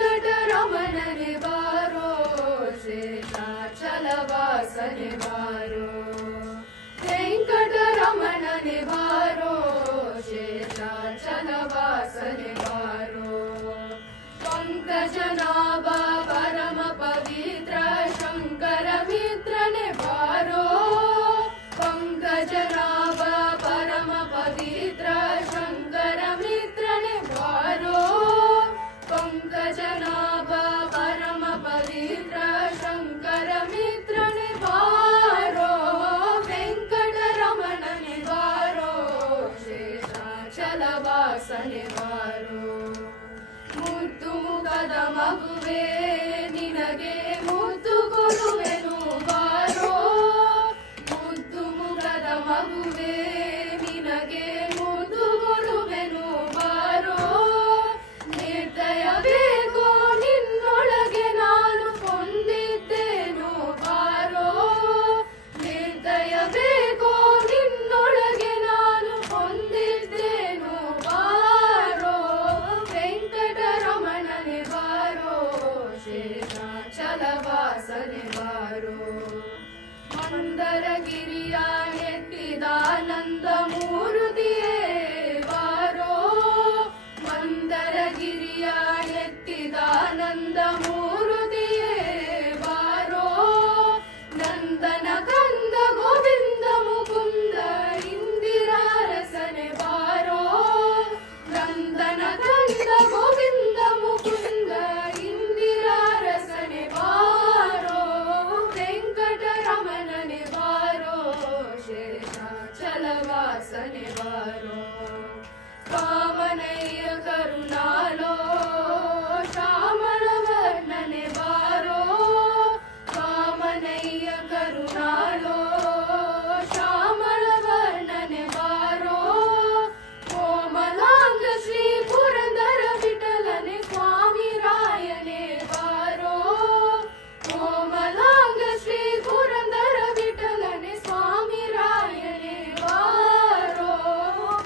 ವೆಂಕಟರಮಣನೆ ಬಾರೋ ಶೇಷಾಚಲವಾಸನೆ ಬಾರೋ ವೆಂಕಟರಮಣನೆ ಬಾರೋ ಶೇಷಾಚಲವಾಸನೆ ಬಾರೋ ಪಂಕಜನಾಭ ಪರಮ ಪವಿತ್ರ ಶಂಕರ ಮಿತ್ರನೆ ಬಾರೋ ಪಂಕಜನಾಭ ಪರಮ ಪವಿತ್ರ ಶಂಕರ ಮಿತ್ರನೆ ಬಾರೋ ಪಂಕಜನಾಭ ಪರಮ ಪವಿತ್ರ ಶಂಕರ ಮಿತ್ರನೆ ಬಾರೋ ವೆಂಕಟರಮಣನೆ ಬಾರೋ ಶೇಷಾಚಲವಾಸನೆ ಬಾರೋ ಮುದ್ದು ಮುಖದ ಮಗುವೆ ನಿನಗೆ ಮುದ್ದು ಕೊಡುವೆನು ಬಾರೋ ಮುದ್ದು ಮುಖದ ಮಗುವೆ ನಿನಗೆ ಮುದ್ದು ಕೊಡುವೆನು ಬಾರೋ ನಿರ್ದಯ ಬೇಕೋ ನಿನ್ನೊಳಗೆ ನಾನು ಕೊಂದಿದ್ದೇನು ಬಾರೋ ನಿರ್ದಯ ಬೇಕೋ ನಿನ್ನೊಳಗೆ ನಾನು ಕೊಂದಿದ್ದೇನು ಬಾರೋ ವೆಂಕಟರಮಣನೆ ಬಾರೋ ಶೇಷಾಚಲವಾಸನೆ ಬಾರೋ ಮಂದರಗಿರಿಯ ಎತ್ತಿದಾನಂದ ಮೂರುತಿಯೇ ಬಾರೋ ಮಂದರಗಿರಿಯ ಎತ್ತಿದಾನಂದ ಮೂರುತಿಯೇ ಬಾರೋ ನಂದನ ಕಂದ ಗೋವಿಂದ ಮುಕುಂದ ಇಂದಿರಾರಸನೆ ಬಾರೋ ನಂದನ ಕಂದ ಗೋವಿಂದ ಮುಕುಂದ ಇಂದಿರಾರಸನೆ ಬಾರೋ ವೆಂಕಟರಮಣನೆ ಬಾರೋ ಶೇಷಾಚಲವಾಸನೆ ಬಾರೋ ಕಾಮನಯ್ಯ ಕರುಣಾಲೋ ಶ್ಯಾಮಳ ವರ್ಣನೆ ಬಾರೋ ಕಾಮನಯ್ಯ ಕರುಣಾಲೋ ಶ್ಯಾಮಳ ವರ್ಣನೆ ಬಾರೋ ಕೋಮಲಾಂಗ ಶ್ರೀ ಪುರಂದರ ವಿಠಲನೆ ಸ್ವಾಮಿ ರಾಯನೆ ಬಾರೋ ಕೋಮಲಾಂಗ ಶ್ರೀ ಪುರಂದರ ವಿಠಲನೆ ಸ್ವಾಮಿ ರಾಯನೆ ಬಾರೋ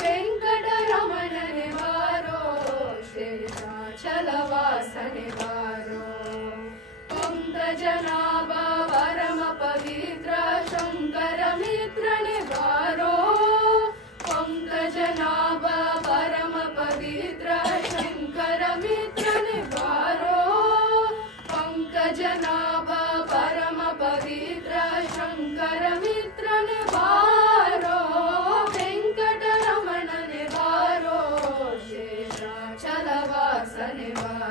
ವೆಂಕಟರಮಣನೆ ಬಾರೋ ಶೇಷಾಚಲವಾಸನೆ ಬಾರೋ ಪಂಕಜನಾಭ ಪರಮ ಪವಿತ್ರ ಶಂಕರ ಮಿತ್ರನೆ ಬಾರೋ ಪಂಕಜನಾಭ ಪರಮ ಪವಿತ್ರ ಶಂಕರ ಮಿತ್ರನೆ ಬಾರೋ ಪಂಕಜನಾಭ ಪರಮ ಪವಿತ್ರ ಶಂಕರ ಮಿತ್ರನೆ ಬಾರೋ ವೆಂಕಟರಮಣನೆ ಬಾರೋ ಶೇಷಾಚಲವಾಸನೆ ಬಾರೋ